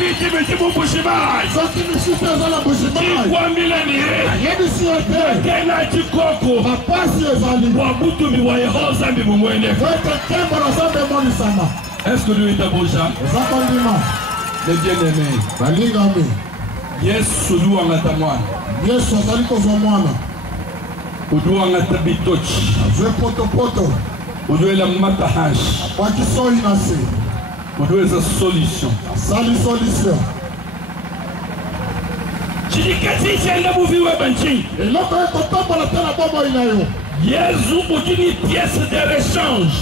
miti miti mubushimai. Soki misusu ezala bushimai. Chikwambilani. Ayebisi ete. Kena chikoko. Mapasi ezali. Wabutu miwa Yehova mbi mumwene. Wete kembo na zambe monisama. Est-ce que nous est abouja? Zakondima. Les bien-aimés. Balingami. Yesu duwa ngata mwana. Yesu azali kozwa mwana. Uduwa ngata bitochi. Azwe poto. Uduela mata hash. Wakisoi nasi. Udueza solution. Sali solution. Chirikati chenda muviwe banchi. Eloko eko tombola tena bobo inayo. Yesu utini pièce de rechange.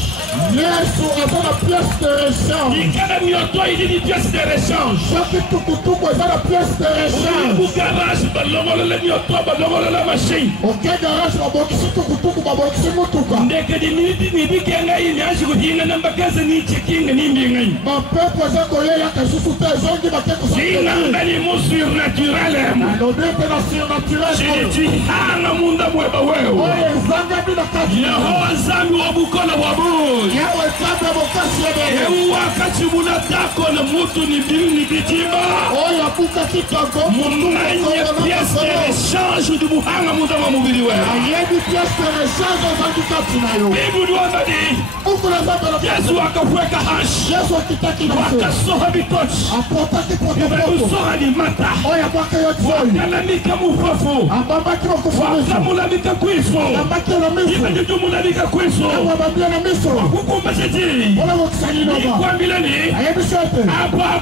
Yesu azana pièce de rechange. Ikana mioto idini pièce de rechange. Soki tukutuku ezana pièce de rechange. Ubu garage balongolo le mioto balongolo la machine. Ok garage babokisi tukutuku babokisi mutuka. Ndeke di minute ni bikenga ini ashi kudinga namba kaza ni checking ni mbingai. Mapepo zako yeye akasusu te zongi bakeko sa. Singa mbali mu surnaturel. Alodete na surnaturel. Chiti hanga munda mweba wewe. Oye zanga bila kati. Yehowa zami wabukola wabu. Yawe zanga bokasi yebe. Ewu wakati munatako na mutu ni bini bitima. Oye abuka kitoko. Mumanye pièce de rechange du muhanga muda wa mubili wewe. Ayebi pièce de rechange zangi kati na yo. Bibu duwamadi. Uku na zamba la Yesu akafueka hash. Yesu akitaki na so. Wakasoha bitochi. Apotaki poto. Usoha ni mata. Oye abaka yote foi. Wakalamika mufafu. Ababaki wakufunisha. Wakamulamika kwifu. Abaki na miso. Imejujulamika kwifu. Wabambia na miso. Kukumba chiti. Wala wakisani nova. Ikwambilani. Ayebi sote. Hapa.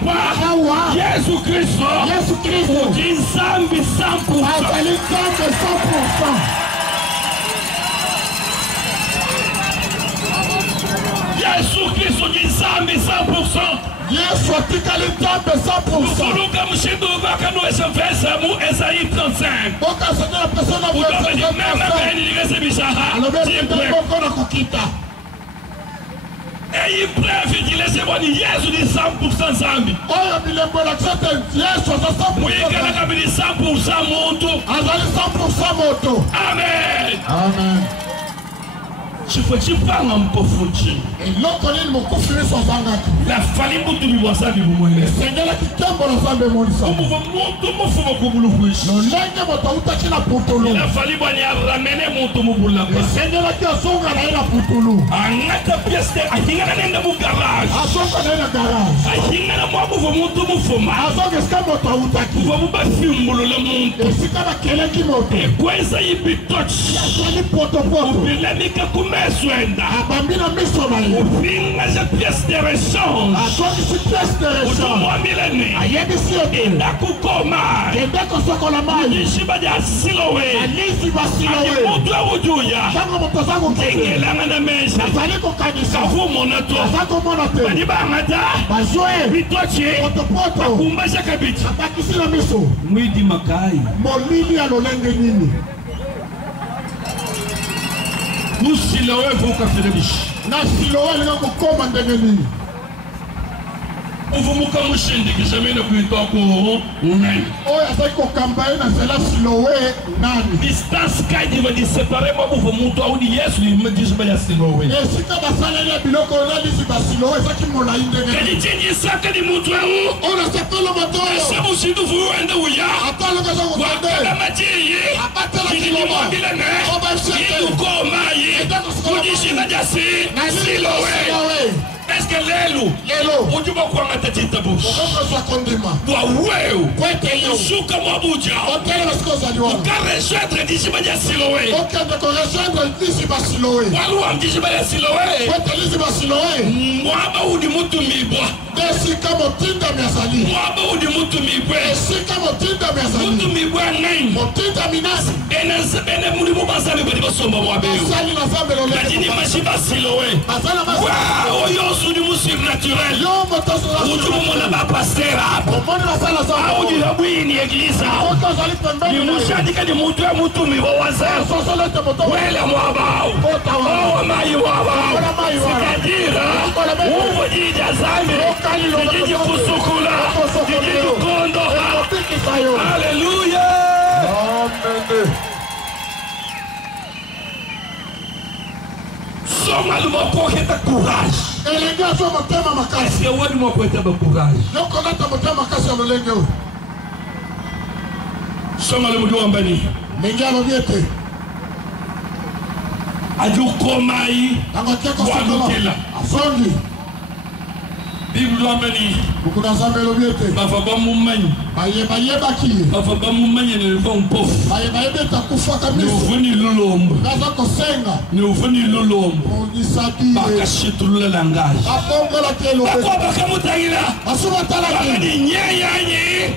Awa. Yesu Kristo. Yesu Kristo. Jinsambi 100%. Azali zambe 100%. Yesu Kristo jinsambi 100%. Yesu atikali zambe 100%. Ukuluka mshindu vaka nuweza vesa mu Esaïe 35. Boka sanya persona Udome ni mema vwese. beni ligese bishaha. Alobesi Timbre. mboko na kukita. Eyi preuve dilese boni Yesu ni 100% zambi. Oya bilembo la ksete Yesu aza 100%. Mwikala kabili 100% muntu. Azali 100% moto. Amen. Amen. Chipanga mpofuchi. Eloko nini mokufiri so zangaki. La fali mutu biwasabi bumwele. Sengela kitembo na zambe monisa. Umuva muntu mufumo kubulufuishi. Lolenge motauta kila putulu. La fali bwani aramene muntu mubulaka. Sengela kia songa na ila putulu. Angata pieste ahingana nenda mu garage. Asonga na ila garage. Ahingana mwabuva muntu mufuma. Asonga ska motauta ki. Wabuba fimbulula muntu. Esika na keleki moto. Kweza ibitochi. Asali poto. Upilemika kumeswenda. Abambina miso na ye. Ufinga za pièce de rechange. Asongi si pièce de rechange. Utumwambileni. Ayebi si yote. Ndakukoma. Kendeko soko la maji. Yishiba ya silowe. Anisi basilowe. Mutu awujuya. Tango moto zangu kese. Tengelanga na mesha. Asali kukanisa. Kavumo na to. Asako mona te. Banibangata. Bazoe. Bitochi. Poto. Kumbasha kabiti. Abakisi na miso. Mwidi makai. Molili ya lolenge nini. Nusilowe vuka firebishi. Na silowe lina kukoma ndenge nini. Uvumuka mushindi kishamene kuitoko unani. Oya asali kukambaye na zela silowe nani. Distance kaji va disepare mwa uvumutu au ni Yesu ni mjishiba ya silowe. Esika basala ya biloko nani si basilowe saki mola indenge. Kadi chinji saka ni mutu au. Ona sepelo motoyo. Sabu shindu fuwende uya. Atalo kaza kutande. Wakala majiyi. Abatela Kini kiloma. mwabilene. Oba sheke. Yidu komayi. Kujishiba jasi. Silowe. Eske lelu. Lelo. Ujuba kuanga tachita bush. Okoko zwa kondima. Dwa weu. Kwete yo. Shuka mwabuja. Otele basiko zaliwa. Ukare shetre dishiba ya silowe. Okende koreshendra lisi basilowe. Waluwa mjishiba ya silowe. Kwete lisi basilowe. Mwaba udi mutu mibwa. Desika motinda miazali. Mwaba udi mutu mibwe. Desika motinda miazali. Mutu mibwa ngain. Motinda minasi. Bene muli mubasami badi basomba mwabeyo. Asali na zambe lolenge. Kajini mashiba silowe. Asala masi. Wow, oyosu ni musu naturel. Yo motoso la silowe. Ujumu mwana ba pastera. Omoni basala zambe. Auji labui ni eglisa. Oto zali pembeni. Ni mushadika ni mutu ya mutu miwa wazeo. Soso lete moto. Wele mwabao. Ota wa. Owa mayi wabao. Ola mayi wabao. Sikajira. Uvo jija zambi. Jiji kusukula. Jiji kukondo. Hallelujah. Amen. Soma lumapoketa courage. elengi azwa motema makasi. Est-ce que wadi moko etaba courage? Yokolata motema makasi ya lolenge oyo. Soma le mudu wambani. Ndenge alobi ete ajukomai wamukela asongi Bible wambani. Buku na Nzambe elobi ete Bafaba mumanyi. bayebaki ye. Bafaba mumanyi ne levon pof. Bayebayebi ete akufa kabisa. Ni uvuni lulombo. Naza kosenga. Ni uvuni lulombo. Onisabi. Bakashitulula langage. Bakongola te elobe. Bakwa bakamutangila. Basuba talaki. Bakani nyeyanyi.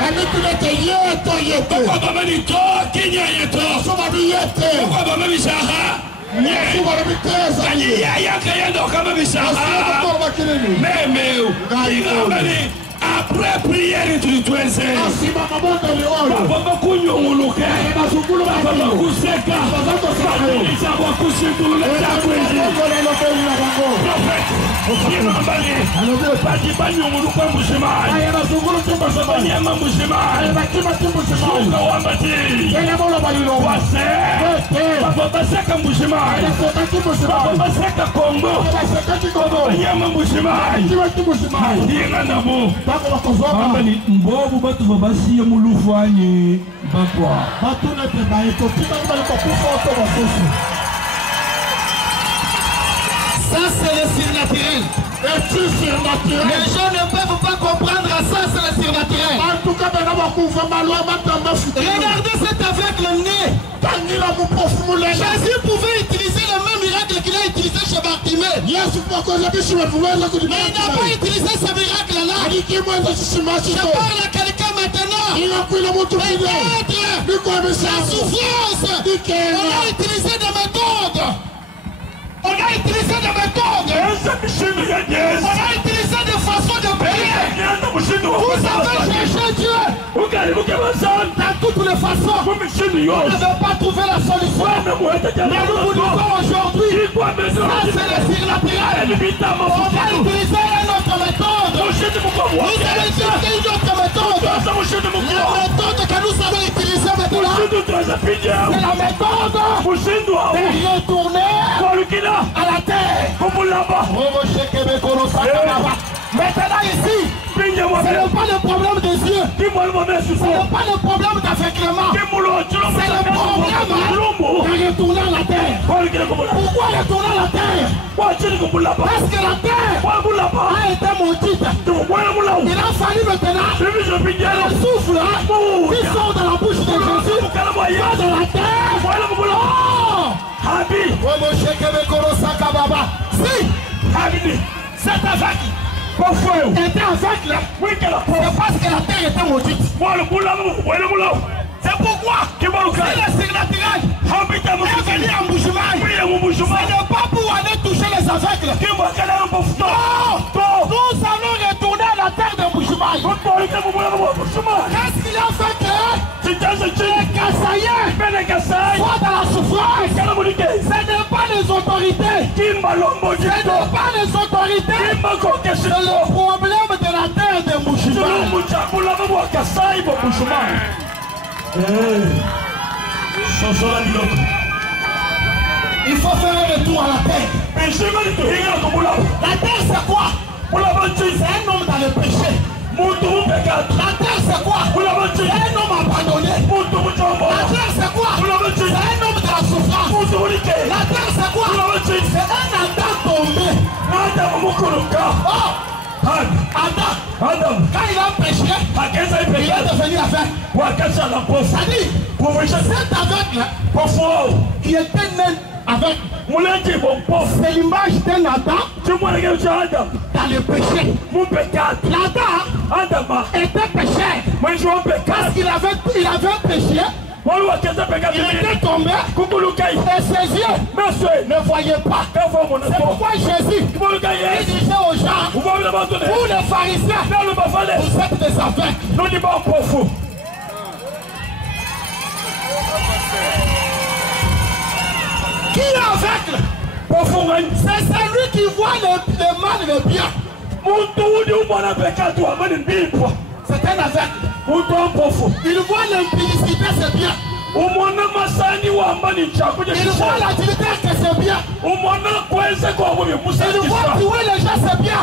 Bamitunete yeto yete. Bakwa bamani toki nyeyeto. Basuba bi yete. Bakwa bamani saha. Basuba bi teza. Kanyi yaya kayendo kama bisaha. Basuba korba kineni. Memeu. Ingambani. Après prière tu tuense. Asima mabondo leoyo. Baba kunyonguluke. Basukulu Baba kuseka. Bazako sako. Isawa kushindula takwezi. Prophet. Ingambani. Bati banyonguluke mushimani. Ayana sukulu timba sabani. Banyama mushimani. Ayana kima timba sabani. Sunga wambati. Yele mola balilo. Wase. Baba baseka mushimani. Baseka timba Baba sabani. baseka Kongo. Baseka Kongo. Banyama mushimani. Kima timba sabani. Inga nabo. Bako bakozoma. Ni mbovu batu babasiye mulufu anyi bakwa. Batu nete baeto tika mbali kufa oto basusu. Ça c'est le surnaturel. Es-tu surnaturel? Les gens ne peuvent pas comprendre ça, c'est le surnaturel. En tout cas, Regardez cet aveugle-né. Jésus pouvait utiliser le même miracle qu'il a utilisé chez Bartimée. Mais il n'a pas utilisé ce miracle-là. Je parle à quelqu'un maintenant. Peut-être la souffrance. On a utilisé des méthodes. On a utilisé des méthodes. On a utilisé des façons de prier. Vous avez cherché Dieu dans toutes les façons. On ne veut pas trouver la solution. Mais nous vous disons aujourd'hui, ça c'est le surnaturel. On va utiliser une autre méthode. Vous allez utiliser une autre méthode. La méthode que nous allons utiliser maintenant, c'est la méthode de retourner à la terre. Maintenant ici, ce n'est pas le problème des yeux. Ce n'est pas le problème d'aveuglement. C'est le problème de retourner à la terre. Pourquoi retourner à la terre? Parce que la terre a été maudite. Il a fallu maintenant le souffle qui sort de la bouche de Jésus va dans la terre. Si cet aveugle était aveugle, c'est parce que la terre était maudite. C'est pourquoi c'est le surnaturel est venu en Mbujimaï. Ce n'est pas pour aller toucher les aveugles. Non, nous allons retourner à la terre de Mbujimaï. Qu'est-ce qu'il a fait que les Kassaïens soient dans la souffrance? Ce n'est pas les autorités. Ce n'est pas les autorités. C'est le problème de la terre de Mbujimaï. Il faut faire un retour à la terre. La terre c'est quoi? C'est un homme dans le péché. La terre c'est quoi? C'est un homme abandonné. La terre c'est quoi? C'est un homme de la souffrance. La terre c'est quoi? C'est un Adam tombé. Adam, quand il a péché, il est devenu aveugle. C'est-à-dire, cet aveugle qui était né aveugle, c'est l'image d'un Adam dans le péché. L'Adam était péché parce qu'il avait péché. Il était tombé et ses yeux ne voyaient pas. C'est pourquoi Jésus disait aux gens, vous les pharisiens, vous êtes des aveugles. Qui est aveugle? C'est celui qui voit le mal et le bien. C'est un aveugle. Il voit l'impudicité, c'est bien. Il voit l'activité que c'est bien. Il voit où les gens c'est bien.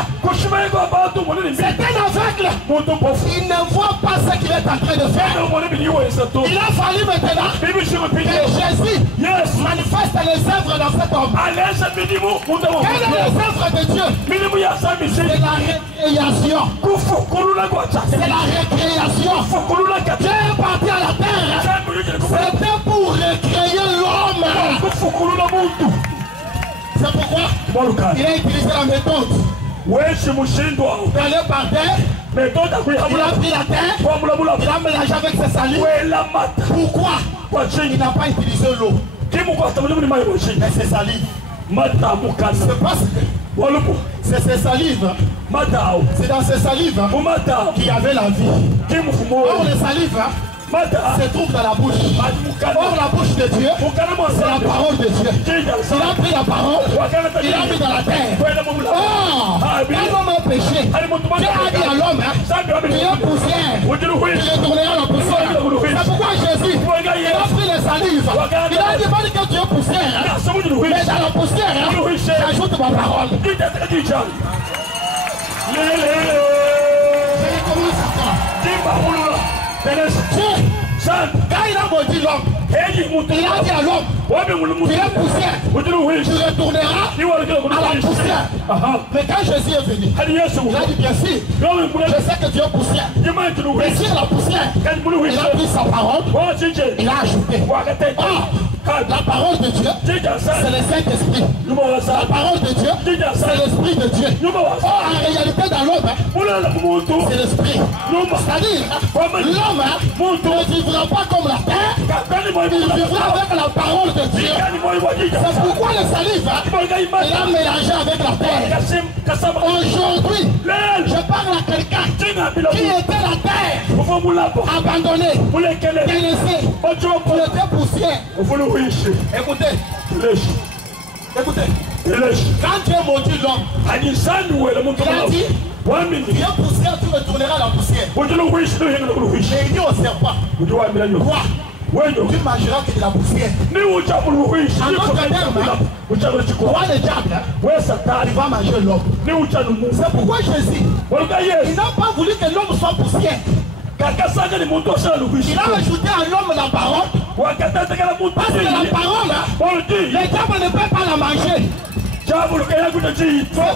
C'est un aveugle. Il ne voit pas ce qu'il est en train de faire. Il a fallu maintenant que Jésus manifeste les œuvres dans cet homme. Quelles sont les œuvres de Dieu? C'est la récréation. C'est la récréation. Dieu est parti à la terre. C'était pour recréer l'homme. C'est pourquoi il a utilisé la méthode. D'aller par terre. Il a pris la terre. Il a mélangé avec ses salives. Pourquoi il n'a pas utilisé l'eau? Mais ses salives. C'est parce que c'est ses salives. C'est dans ses salives qu'il y avait la vie. Or les salives se trouvent dans la bouche. Or la bouche de Dieu, c'est la parole de Dieu. Il a pris la parole, il a mis dans la terre. Oh, quand l'homme a péché, Dieu a dit à l'homme, tu es poussière, tu retourneras la poussière. C'est pourquoi Jésus, il a pris les salives. Il a dit, pas que tu es poussière, mais dans la poussière, j'ajoute ma parole. Quand il a maudit l'homme, il a dit à l'homme, tu es poussière, tu retourneras à la poussière. Mais quand Jésus est venu, il a dit bien sûr, je sais que tu es poussière. Mais sur la poussière, il a pris sa parole, il a ajouté. La parole de Dieu, c'est le Saint-Esprit. La parole de Dieu, c'est l'Esprit de Dieu. En réalité, dans l'homme, c'est l'Esprit. C'est-à-dire, l'homme ne vivra pas comme la terre, il vivra avec la parole de Dieu. C'est pourquoi le salive, il a mélangé avec la terre. Aujourd'hui, je parle à quelqu'un qui était la terre, abandonné, délaissé, il était poussière. Écoutez, quand Dieu maudit l'homme, il a dit, tu es poussière, tu retourneras à la poussière. Mais il dit au serpent, quoi? Tu mangeras que de la poussière. En d'autres termes, quoi le diable, il va manger l'homme. C'est pourquoi Jésus, il n'a pas voulu que l'homme soit poussière. Il a ajouté à l'homme la parole. Parce que la parole, le diable ne peut pas la manger. C'est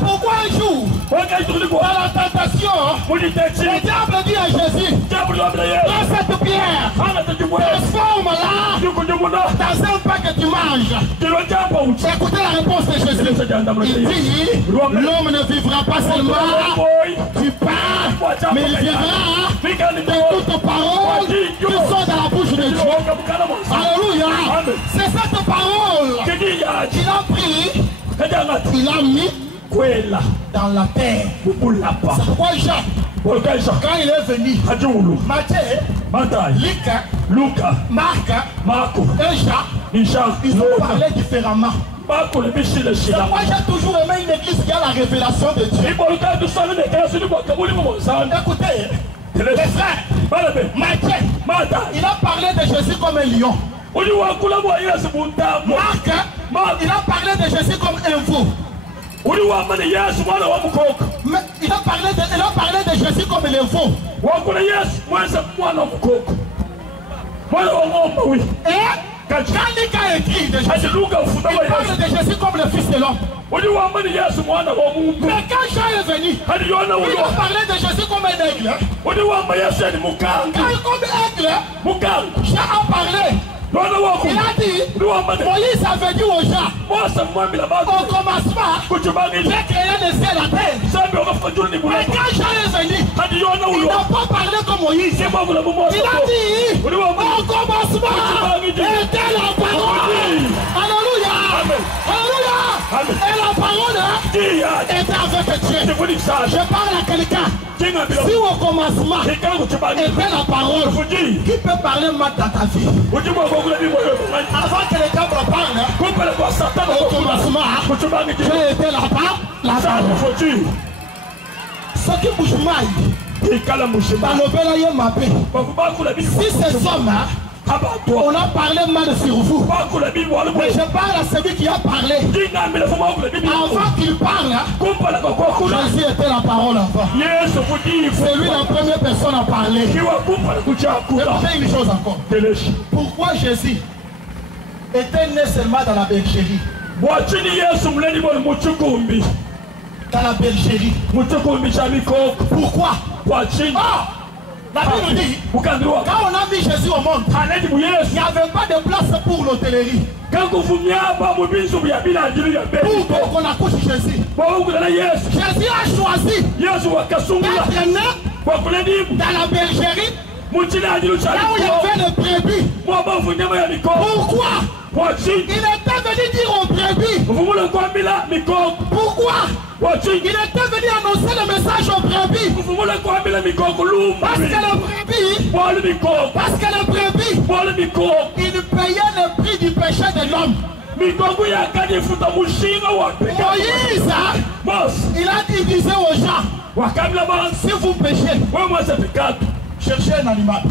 pourquoi un jour, dans la tentation, le diable dit à Jésus, prends cette pierre, transforme-la dans un pain que tu manges. Écoutez la réponse de Jésus. Il dit, l'homme ne vivra pas seulement du pain, mais il vivra de toutes paroles qui sont dans la bouche de Dieu. Alléluia. C'est cette parole qu'il a pris. Il a mis dans la terre. C'est pourquoi Jacques, quand il est venu, Matthieu, Luc, Marc et Jean, ils ont parlé différemment. C'est pourquoi j'ai toujours aimé une église qui a la révélation de Dieu. Écoutez, les frères, Matthieu, il a parlé de Jésus comme un lion. Marc, il a parlé de Jésus comme un veau. Mais il a parlé de Jésus comme le veau. Et quand Luc a écrit de Jésus, il parle de Jésus comme le Fils de l'homme. Mais quand Jean est venu, il a parlé de Jésus comme un aigle. Comme aigle, Jean a parlé. Il a dit, Moïse avait dit aux gens, au commencement, j'ai créé le ciel et la terre. Mais quand Jean est venu, il n'a pas parlé comme Moïse. Il a dit, au commencement, était la parole. Alléluia. Alléluia. Et la parole était avec Dieu. Je parle à quelqu'un. Si au commencement était la parole, qui peut parler mal dans ta vie? Avant que les diables parlent, au commencement, Dieu était là-bas, la parole. Ce qui bouge mal, si ces hommes On a parlé mal sur vous. Mais je parle à celui qui a parlé. Avant qu'il parle, Jésus était la parole avant. C'est lui la première personne à parler. Et une chose encore. Pourquoi Jésus était né seulement dans la bergerie? Dans la bergerie. Pourquoi? La Bible dit, quand on a mis Jésus au monde, il n'y avait pas de place pour l'hôtellerie. Pour qu'on accouche Jésus. Jésus a choisi d'être né dans la bergerie, là où il y avait les brebis. Pourquoi? Il était venu dire aux brebis. Pourquoi? Il était venu annoncer le message aux brebis. Parce que les brebis, ils payaient le prix du péché de l'homme. Moïse, il disait aux gens, si vous péchez, cherchez un animal.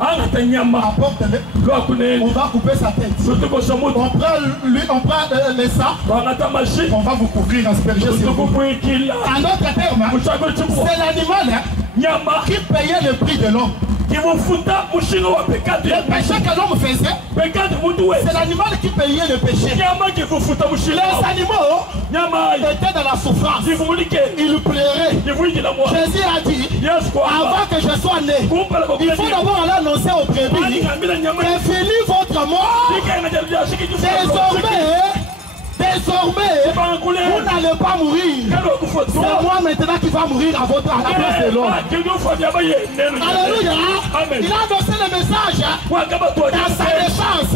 Apporte-le. On va couper sa tête. On prend les sangs. On va vous couvrir, asperger sur vous. En d'autres termes, c'est l'animal qui payait le prix de l'homme. Le péché que l'homme faisait, c'est l'animal qui payait le péché. Les animaux étaient dans la souffrance. Ils pleuraient. Jésus a dit, avant que je sois né, il faut d'abord aller annoncer aux brebis que fini votre mort. Désormais, vous n'allez pas mourir. C'est moi maintenant qui va mourir à la place de l'homme. Alléluia. Il a annoncé le message dans sa naissance.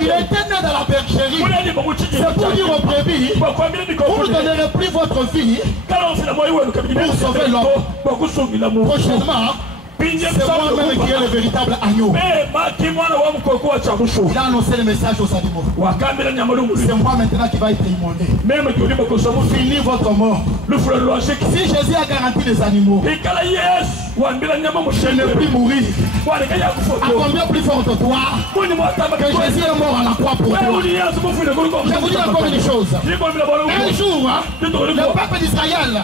Il était né dans la bergerie. C'est pour dire aux brebis, vous ne donnerez plus votre vie pour sauver l'homme. Prochainement, c'est moi-même qui est le véritable agneau. Il a annoncé le message aux animaux. C'est moi maintenant qui va être immolé. Fini votre mort. Si Jésus a garanti les animaux, je ne peux plus mourir. À combien plus forte toi que Jésus est mort à la croix pour toi? Je vous dis encore une chose. Un jour, le peuple d'Israël,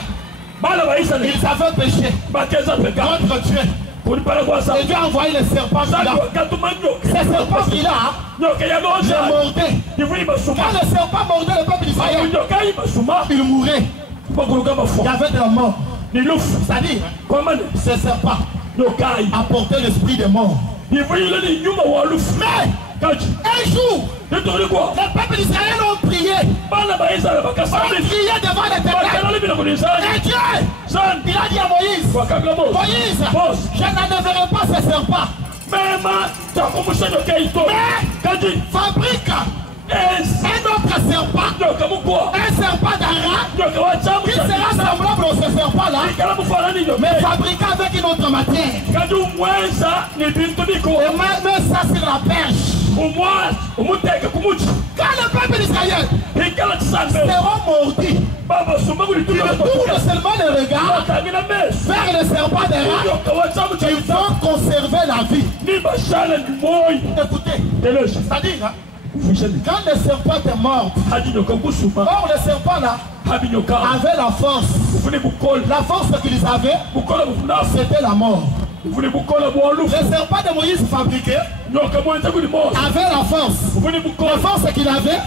ils avaient péché contre Dieu. Et Dieu a envoyé les serpents là. Ces serpents là, je mordais. Quand les serpents mordaient le peuple d'Israël, ils mouraient. Il y avait de la mort. C'est-à-dire, ces serpents apportaient l'esprit de mort. Mais un jour, le peuple d'Israël ont prié. Ont prié devant l'Éternel. Et Dieu, il a dit à Moïse, Moïse, je n'enlèverai pas ces serpents. Mais fabrique un autre serpent. Un serpent d'Ara qui sera semblable à ce serpent-là, mais fabriqué avec une autre matière. Et même ça sur la perche. Quand le peuple d'Israël seront maudits, ils retournent seulement le regard vers le serpent d'Ara. Ils vont conserver la vie. Écoutez, c'est-à-dire, quand le serpent est mort, or le serpent là avait la force. La force qu'ils avaient, c'était la mort. Le serpent de Moïse fabriqué avait la force. La force qu'il avait,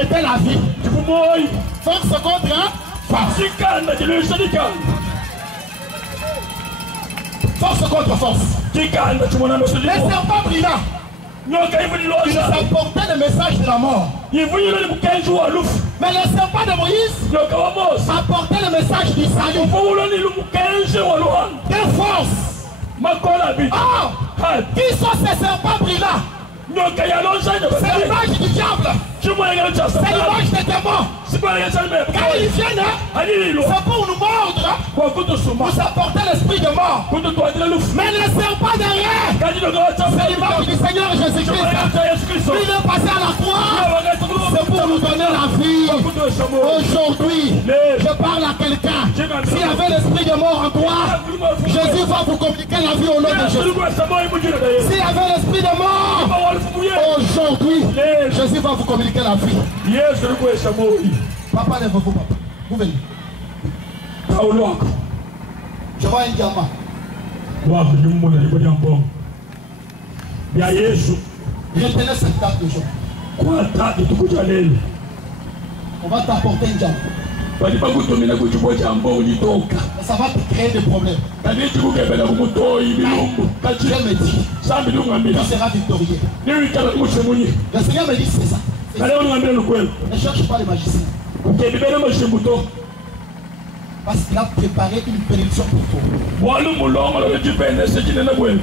c'était la vie. Force contre force. Force contre force. Le serpent brilla. Il apportait le message de la mort. Mais le serpent de Moïse apportait le message du salut. De force. Qui sont ces serpents brillants? C'est l'image du diable. C'est l'image des démons. Quand ils viennent, c'est pour nous mordre. Nous apporter l'esprit de mort. Mais le serpent derrière, c'est l'image du Seigneur Jésus-Christ. Il est passé à la croix. C'est pour nous donner la vie. Aujourd'hui, je parle à quelqu'un. S'il y avait l'esprit de mort en toi, Jésus va va vous communiquer la vie au nom de Jésus. S'il y avait l'esprit de mort, aujourd'hui, Jésus va vous communiquer la vie. Papa, lève-vous, papa. Vous venez. Je vois un diamant. Retenez cette table de jour. On va t'apporter un diamant. Ça va te créer des problèmes. Dieu me dit, tu seras victorieux. Le Seigneur me dit c'est ça. Ne cherche pas les magiciens. Parce qu'il a préparé une bénédiction pour toi.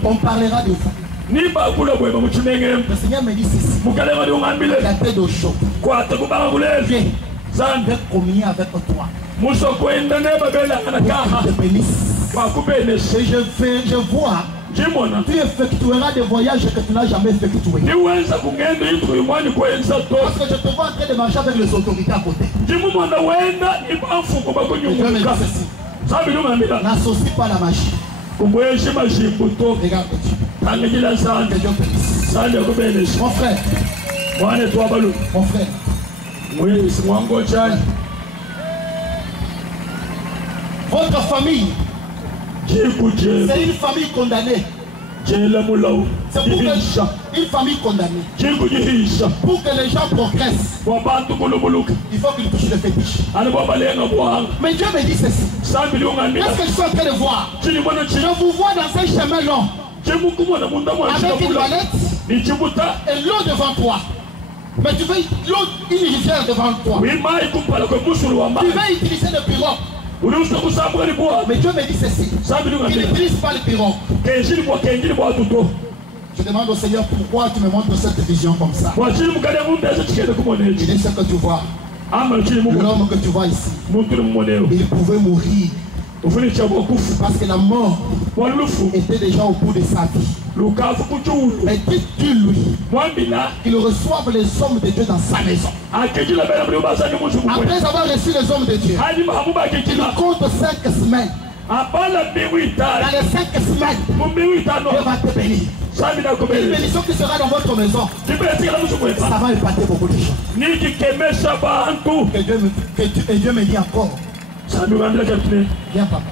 On parlera de vous. Le Seigneur me dit ceci. La tête de chaud. Viens. Je vais communier avec toi. Je te bénisse. Et je vois. Tu effectueras des voyages que tu n'as jamais effectués. Parce que je te vois en train de marcher avec les autorités à côté. N'associe pas la magie. Regarde. Que Dieu bénisse. Mon frère. Mon frère. Votre famille, c'est une famille condamnée. C'est pour une famille condamnée. Pour que les gens progressent, il faut qu'ils touchent le fétiche. Mais Dieu me dit ceci. Qu'est-ce que je suis en train de voir? Je vous vois dans un chemin long, avec une valette et l'eau devant toi. Mais tu veux une rivière devant toi. Tu veux utiliser le pirogue. Mais Dieu me dit ceci. Il n'utilise pas le pirogue. Je demande au Seigneur pourquoi tu me montres cette vision comme ça. Il dit ce que tu vois. L'homme que tu vois ici, il pouvait mourir. Parce que la mort était déjà au bout de sa vie. Mais dis-tu-lui qu'il reçoive les hommes de Dieu dans sa maison. Après avoir reçu les hommes de Dieu, il compte 5 semaines. Dans les 5 semaines, Dieu va te bénir. Une bénédiction qui sera dans votre maison. Ça va épater beaucoup de gens. Que Dieu me dit encore. Viens, papa.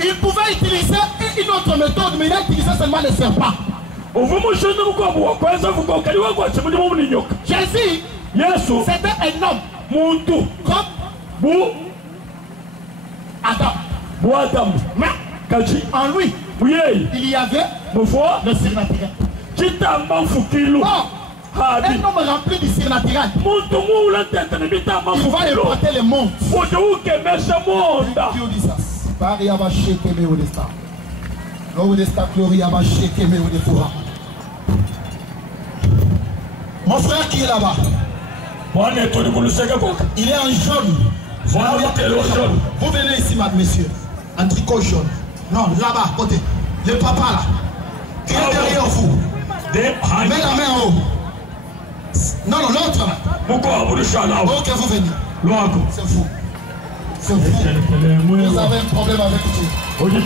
Il pouvait utiliser une autre méthode, mais il a utilisé seulement les serpents. Jésus, c'était un homme comme Adam. Mais en lui, il y avait le surnaturel. Un homme rempli du surnaturel. Il va écouter le monde. Mon frère qui est là-bas, il est en jaune. Vous venez ici, monsieur. En tricot jaune. Non, là-bas, côté. Le papa là. Qui est derrière vous. Mets la main en haut. Non, l'autre là. Ok, vous venez. C'est fou. C'est fou. Vous avez un problème avec Dieu. Vous avez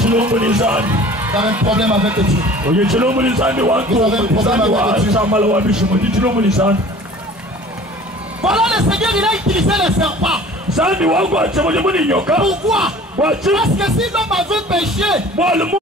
un problème avec Dieu. Vous avez un problème avec Dieu. Voilà le Seigneur, il a utilisé les serpents. Pourquoi? Parce que si l'homme avait péché,